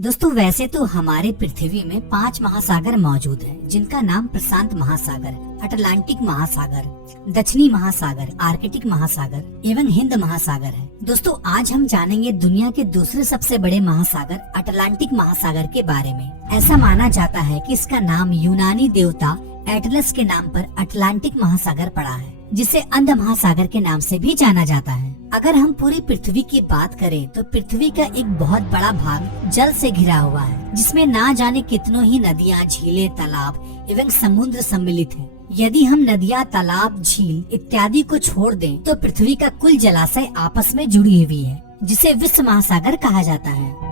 दोस्तों वैसे तो हमारे पृथ्वी में 5 महासागर मौजूद हैं, जिनका नाम प्रशांत महासागर, अटलांटिक महासागर, दक्षिणी महासागर, आर्कटिक महासागर एवं हिंद महासागर है। दोस्तों आज हम जानेंगे दुनिया के दूसरे सबसे बड़े महासागर अटलांटिक महासागर के बारे में। ऐसा माना जाता है कि इसका नाम यूनानी देवता एटलस के नाम पर अटलांटिक महासागर पड़ा है, जिसे अंध महासागर के नाम से भी जाना जाता है। अगर हम पूरी पृथ्वी की बात करें तो पृथ्वी का एक बहुत बड़ा भाग जल से घिरा हुआ है, जिसमें ना जाने कितनों ही नदियाँ, झीलें, तालाब एवं समुद्र सम्मिलित हैं। यदि हम नदियाँ, तालाब, झील इत्यादि को छोड़ दें तो पृथ्वी का कुल जलाशय आपस में जुड़ी हुई है, जिसे विश्व महासागर कहा जाता है।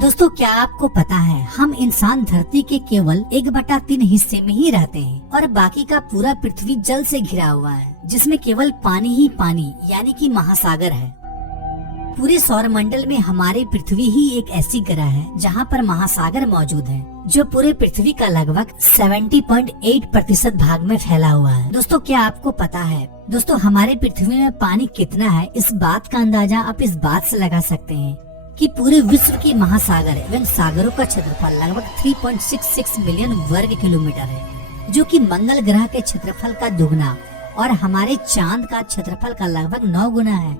दोस्तों क्या आपको पता है हम इंसान धरती के केवल 1/3 हिस्से में ही रहते हैं और बाकी का पूरा पृथ्वी जल से घिरा हुआ है, जिसमें केवल पानी ही पानी यानी कि महासागर है। पूरे सौरमंडल में हमारी पृथ्वी ही एक ऐसी ग्रह है जहां पर महासागर मौजूद है, जो पूरे पृथ्वी का लगभग 70.8% भाग में फैला हुआ है। दोस्तों क्या आपको पता है दोस्तों हमारे पृथ्वी में पानी कितना है? इस बात का अंदाजा आप इस बात से लगा सकते हैं कि पूरे विश्व के महासागर एवं सागरों का क्षेत्रफल लगभग 3.66 मिलियन वर्ग किलोमीटर है, जो कि मंगल ग्रह के क्षेत्रफल का दुगना और हमारे चांद का क्षेत्रफल का लगभग 9 गुना है।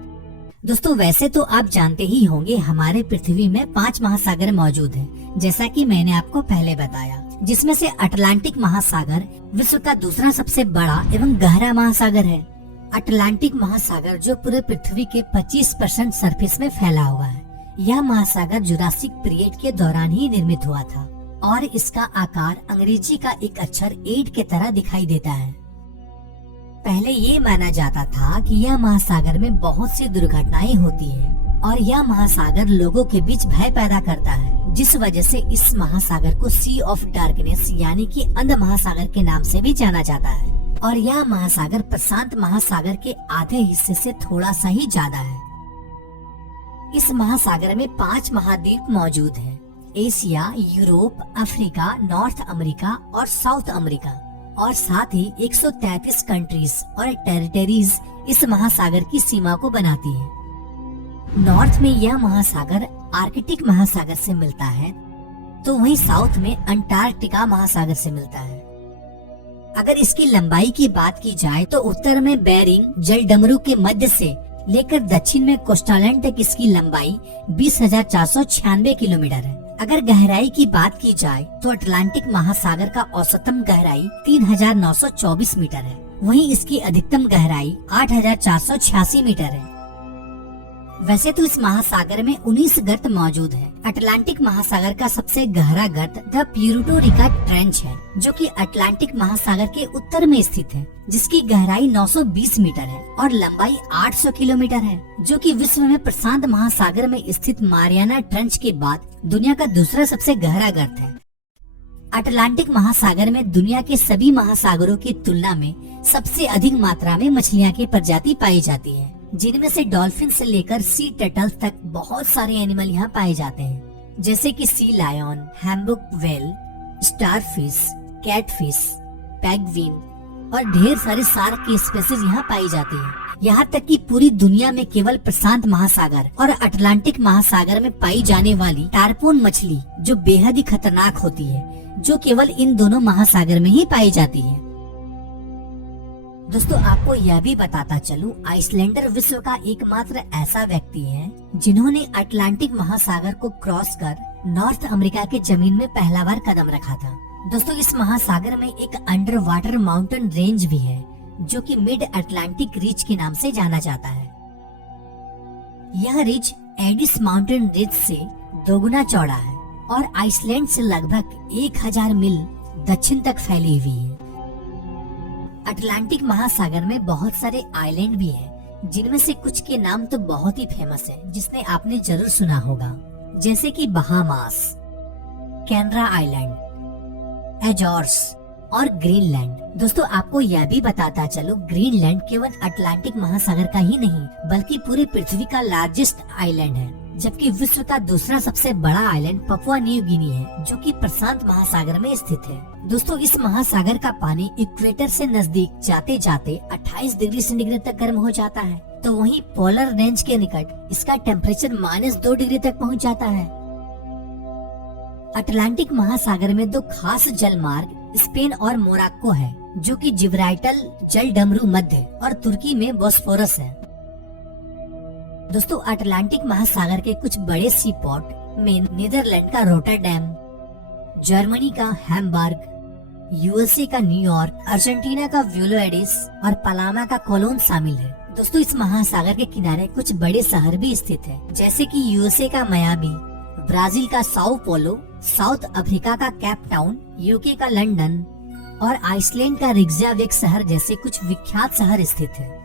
दोस्तों वैसे तो आप जानते ही होंगे हमारे पृथ्वी में 5 महासागर मौजूद हैं, जैसा कि मैंने आपको पहले बताया, जिसमें से अटलांटिक महासागर विश्व का दूसरा सबसे बड़ा एवं गहरा महासागर है। अटलांटिक महासागर जो पूरे पृथ्वी के 25% सरफेस में फैला हुआ है। यह महासागर जुरासिक पीरियड के दौरान ही निर्मित हुआ था और इसका आकार अंग्रेजी का एक अक्षर 8 के तरह दिखाई देता है। पहले ये माना जाता था कि यह महासागर में बहुत सी दुर्घटनाएं होती हैं और यह महासागर लोगों के बीच भय पैदा करता है, जिस वजह से इस महासागर को सी ऑफ डार्कनेस यानी कि अंध महासागर के नाम से भी जाना जाता है। और यह महासागर प्रशांत महासागर के आधे हिस्से से थोड़ा सा ही ज्यादा है। इस महासागर में 5 महाद्वीप मौजूद हैं: Asia, Europe, Africa, north America और साउथ अमेरिका, और साथ ही 133 कंट्रीज और टेरिटरीज इस महासागर की सीमा को बनाती हैं। नॉर्थ में यह महासागर आर्कटिक महासागर से मिलता है, तो वहीं साउथ में अंटार्कटिका महासागर से मिलता है। अगर इसकी लंबाई की बात की जाए तो उत्तर में बेरिंग जलडमरू के मध्य से लेकर दक्षिण में कोस्टालैंड तक इसकी लंबाई 20,496 किलोमीटर है। अगर गहराई की बात की जाए तो अटलांटिक महासागर का औसतम गहराई 3,924 मीटर है, वहीं इसकी अधिकतम गहराई 8,486 मीटर है। वैसे तो इस महासागर में 19 गर्त मौजूद है। अटलांटिक महासागर का सबसे गहरा गर्त द प्यूर्टो रिका ट्रेंच है, जो कि अटलांटिक महासागर के उत्तर में स्थित है, जिसकी गहराई 920 मीटर है और लंबाई 800 किलोमीटर है, जो कि विश्व में प्रशांत महासागर में स्थित मारियाना ट्रेंच के बाद दुनिया का दूसरा सबसे गहरा गर्त है। अटलांटिक महासागर में दुनिया के सभी महासागरों की तुलना में सबसे अधिक मात्रा में मछलियाँ की प्रजाति पाई जाती है, जिनमें से डॉल्फिन से लेकर सी टर्टल्स तक बहुत सारे एनिमल यहाँ पाए जाते हैं, जैसे कि sea lion, humpback whale, starfish, catfish, penguin और ढेर सारे शार्क की स्पीशीज यहाँ पाई जाती हैं। यहाँ तक कि पूरी दुनिया में केवल प्रशांत महासागर और अटलांटिक महासागर में पाई जाने वाली टारपोन मछली, जो बेहद ही खतरनाक होती है, जो केवल इन दोनों महासागर में ही पाई जाती है। दोस्तों आपको यह भी बताता चलूं, आइसलैंडर विश्व का एकमात्र ऐसा व्यक्ति है जिन्होंने अटलांटिक महासागर को क्रॉस कर नॉर्थ अमेरिका के जमीन में पहला बार कदम रखा था। दोस्तों इस महासागर में एक अंडर वाटर माउंटेन रेंज भी है, जो कि मिड अटलांटिक रिज के नाम से जाना जाता है। यह रिज एडिस माउंटेन रिज से 2 गुना चौड़ा है और आइसलैंड से लगभग 1000 मील दक्षिण तक फैली हुई है। अटलांटिक महासागर में बहुत सारे आइलैंड भी हैं, जिनमें से कुछ के नाम तो बहुत ही फेमस है, जिसने आपने जरूर सुना होगा, जैसे कि बहामास, कैनरा आइलैंड, एजोर्स और ग्रीनलैंड। दोस्तों आपको यह भी बताता चलो, ग्रीनलैंड केवल अटलांटिक महासागर का ही नहीं बल्कि पूरी पृथ्वी का लार्जेस्ट आइलैंड है, जबकि विश्व का दूसरा सबसे बड़ा आइलैंड पपुआ न्यू गिनी है, जो कि प्रशांत महासागर में स्थित है। दोस्तों इस महासागर का पानी इक्वेटर से नजदीक जाते जाते 28 डिग्री सेंटीग्रेड तक गर्म हो जाता है, तो वहीं पोलर रेंज के निकट इसका टेम्परेचर -2 डिग्री तक पहुंच जाता है। अटलांटिक महासागर में दो खास जल मार्ग स्पेन और मोरक्को है, जो कि जिब्राल्टर जल डमरू मध्य और तुर्की में बॉस्फोरस है। दोस्तों, अटलांटिक महासागर के कुछ बड़े सी पोर्ट में नीदरलैंड का रोटरडैम, जर्मनी का हैम्बर्ग, यूएसए का न्यूयॉर्क, अर्जेंटीना का ब्यूनोस आयर्स और पनामा का कोलोन शामिल है। दोस्तों, इस महासागर के किनारे कुछ बड़े शहर भी स्थित हैं, जैसे कि यूएसए का मायामी, ब्राजील का साओ पोलो, साउथ अफ्रीका का केप टाउन, यूके का लंदन और आइसलैंड का रिक्जाविक शहर जैसे कुछ विख्यात शहर स्थित हैं।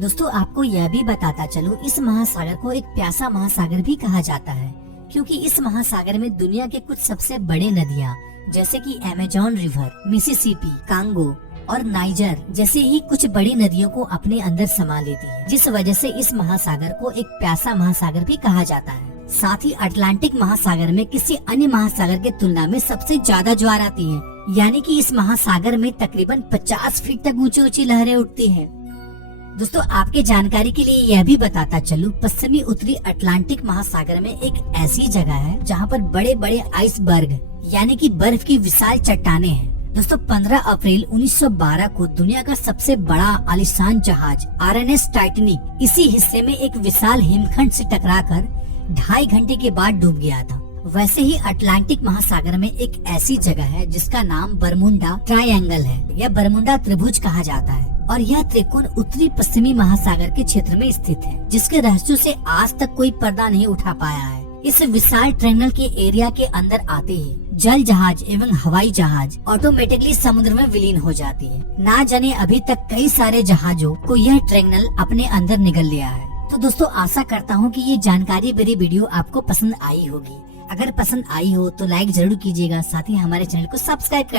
दोस्तों, आपको यह भी बताता चलूं, इस महासागर को एक प्यासा महासागर भी कहा जाता है, क्योंकि इस महासागर में दुनिया के कुछ सबसे बड़े नदियां जैसे कि अमेज़न रिवर, मिसिसिपी, कांगो और नाइजर जैसे ही कुछ बड़ी नदियों को अपने अंदर समा लेती है, जिस वजह से इस महासागर को एक प्यासा महासागर भी कहा जाता है। साथ ही अटलांटिक महासागर में किसी अन्य महासागर के तुलना में सबसे ज्यादा ज्वार आती है, यानी कि इस महासागर में तकरीबन 50 फीट तक ऊंची ऊंची लहरें उठती हैं। दोस्तों, आपके जानकारी के लिए यह भी बताता चलूं, पश्चिमी उत्तरी अटलांटिक महासागर में एक ऐसी जगह है जहां पर बड़े बड़े आइसबर्ग यानी कि बर्फ की विशाल चट्टानें हैं। दोस्तों, 15 अप्रैल 1912 को दुनिया का सबसे बड़ा आलीशान जहाज आरएनएस टाइटैनिक इसी हिस्से में एक विशाल हिमखंड से टकराकर 2.5 घंटे के बाद डूब गया था। वैसे ही अटलांटिक महासागर में एक ऐसी जगह है जिसका नाम बरमुंडा ट्रायंगल है या बरमुंडा त्रिभुज कहा जाता है, और यह त्रिकोण उत्तरी पश्चिमी महासागर के क्षेत्र में स्थित है, जिसके रहस्यों से आज तक कोई पर्दा नहीं उठा पाया है। इस विशाल ट्रायंगल के एरिया के अंदर आते ही जल जहाज एवं हवाई जहाज ऑटोमेटिकली समुद्र में विलीन हो जाती है। ना जाने अभी तक कई सारे जहाजों को यह ट्रायंगल अपने अंदर निगल लिया है। तो दोस्तों, आशा करता हूँ कि ये जानकारी भरी वीडियो आपको पसंद आई होगी। अगर पसंद आई हो तो लाइक जरूर कीजिएगा, साथ ही हमारे चैनल को सब्सक्राइब कर